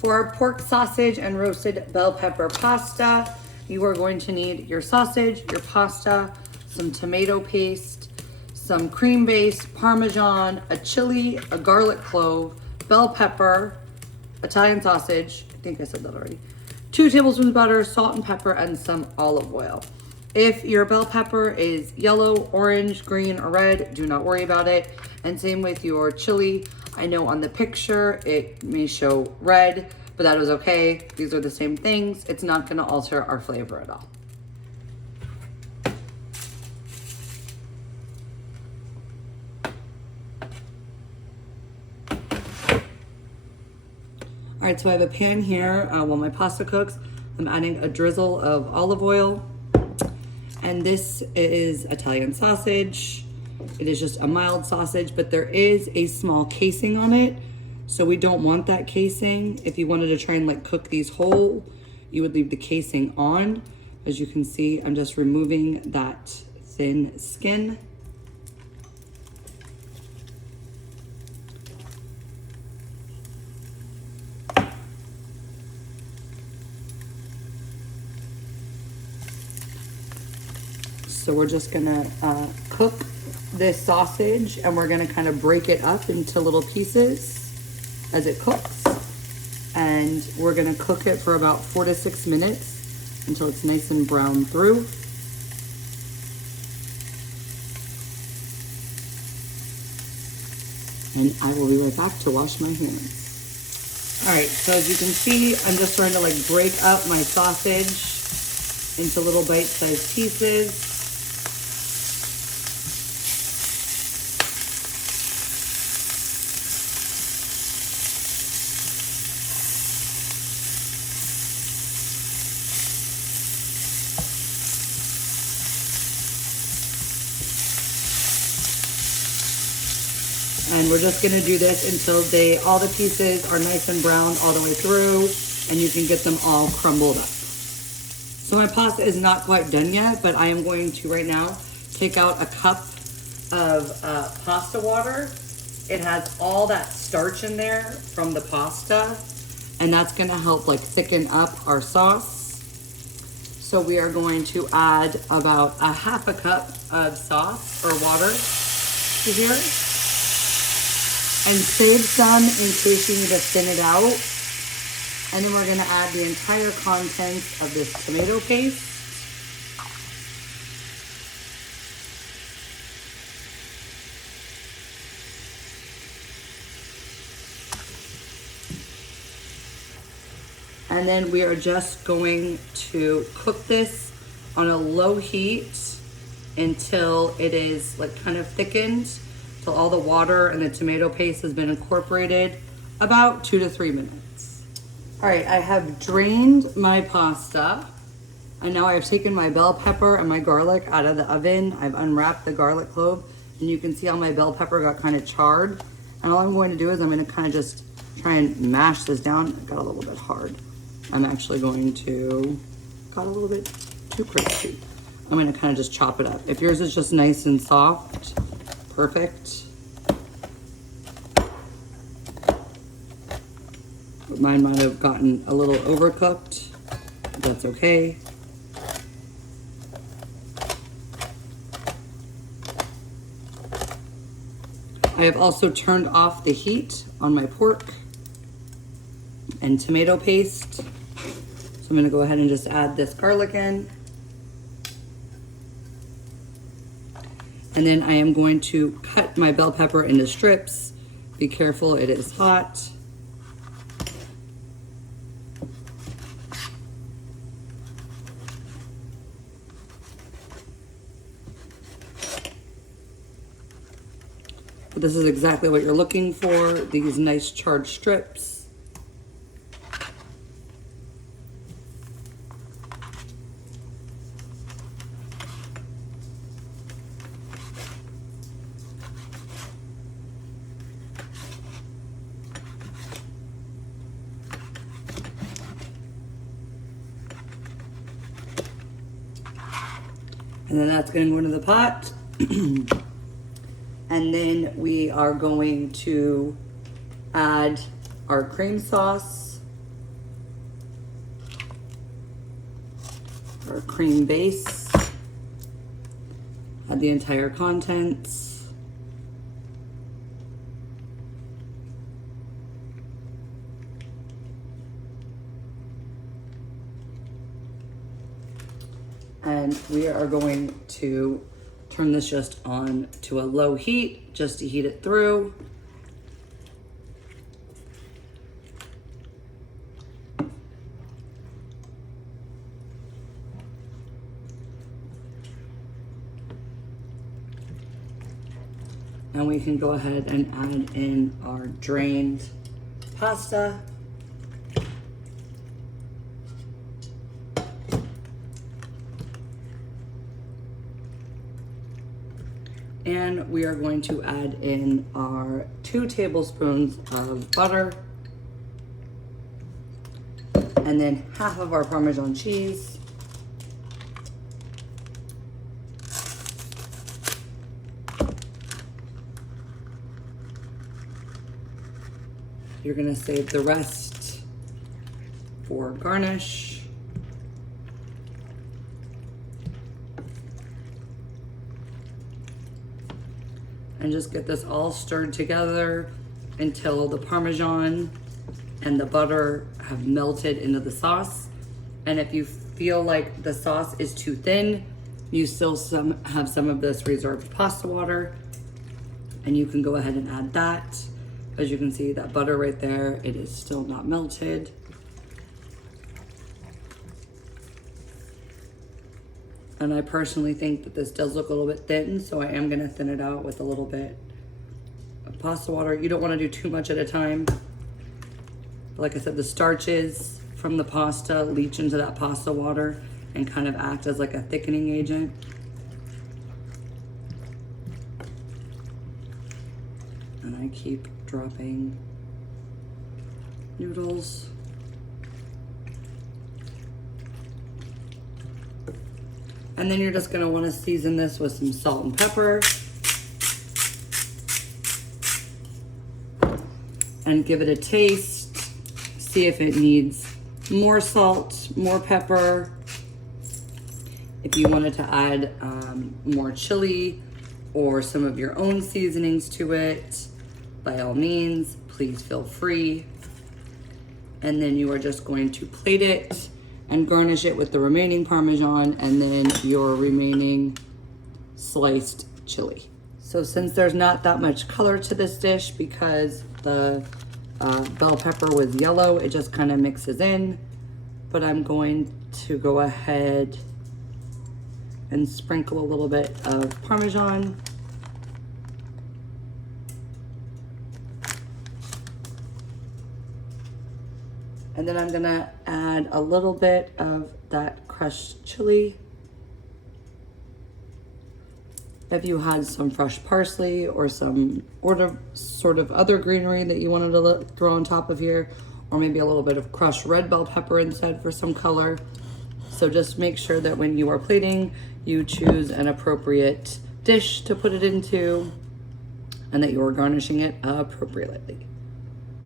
For our pork sausage and roasted bell pepper pasta, you are going to need your sausage, your pasta, some tomato paste, some cream base, Parmesan, a chili, a garlic clove, bell pepper, Italian sausage, I think I said that already, 2 tablespoons butter, salt and pepper, and some olive oil. If your bell pepper is yellow, orange, green, or red, do not worry about it. And same with your chili. I know on the picture it may show red, but that is okay. These are the same things. It's not gonna alter our flavor at all. All right, so I have a pan here while my pasta cooks. I'm adding a drizzle of olive oil. And this is Italian sausage. It is just a mild sausage, but there is a small casing on it. So we don't want that casing. If you wanted to try and like cook these whole, you would leave the casing on. As you can see, I'm just removing that thin skin. So we're just gonna cook this sausage, and we're gonna kind of break it up into little pieces as it cooks. And we're gonna cook it for about 4 to 6 minutes until it's nice and brown through. And I will be right back to wash my hands. All right, so as you can see, I'm just trying to like break up my sausage into little bite-sized pieces. And we're just gonna do this until all the pieces are nice and brown all the way through, and you can get them all crumbled up. So my pasta is not quite done yet, but I am going to right now take out a cup of pasta water. It has all that starch in there from the pasta, and that's gonna help like thicken up our sauce. So we are going to add about a half a cup of sauce or water to here. And save some in case you need to thin it out. And then we're gonna add the entire contents of this tomato paste. And then we are just going to cook this on a low heat until it is like kind of thickened, till all the water and the tomato paste has been incorporated, about 2 to 3 minutes. All right, I have drained my pasta, and now I've taken my bell pepper and my garlic out of the oven. I've unwrapped the garlic clove, and you can see how my bell pepper got kind of charred. And all I'm going to do is I'm gonna kind of just try and mash this down. It got a little bit hard. I'm actually going to, got a little bit too crispy. I'm gonna kind of just chop it up. If yours is just nice and soft, perfect. But mine might have gotten a little overcooked. That's okay. I have also turned off the heat on my pork and tomato paste. So I'm gonna go ahead and just add this garlic in. And then I am going to cut my bell pepper into strips. Be careful, it is hot. But this is exactly what you're looking for, these nice charred strips. And then that's going to go into the pot. And then we are going to add our cream sauce. our cream base. Add the entire contents. And we are going to turn this just on to a low heat, just to heat it through. And we can go ahead and add in our drained pasta. And we are going to add in our 2 tablespoons of butter. And then half of our Parmesan cheese. You're gonna save the rest for garnish. And just get this all stirred together until the Parmesan and the butter have melted into the sauce. And if you feel like the sauce is too thin, you still have some of this reserved pasta water, and you can go ahead and add that. As you can see, that butter right there, it is still not melted. And I personally think that this does look a little bit thin, so I am gonna thin it out with a little bit of pasta water. You don't wanna do too much at a time. Like I said, the starches from the pasta leach into that pasta water and kind of act as like a thickening agent. And I keep dropping noodles. And then you're just gonna wanna season this with some salt and pepper. And give it a taste. See if it needs more salt, more pepper. If you wanted to add more chili or some of your own seasonings to it, by all means, please feel free. And then you are just going to plate it and garnish it with the remaining Parmesan and then your remaining sliced chili. So since there's not that much color to this dish because the bell pepper was yellow, it just kind of mixes in. But I'm going to go ahead and sprinkle a little bit of Parmesan. And then I'm gonna add a little bit of that crushed chili. If you had some fresh parsley or some sort of other greenery that you wanted to throw on top of here, or maybe a little bit of crushed red bell pepper instead for some color. So just make sure that when you are plating, you choose an appropriate dish to put it into and that you are garnishing it appropriately.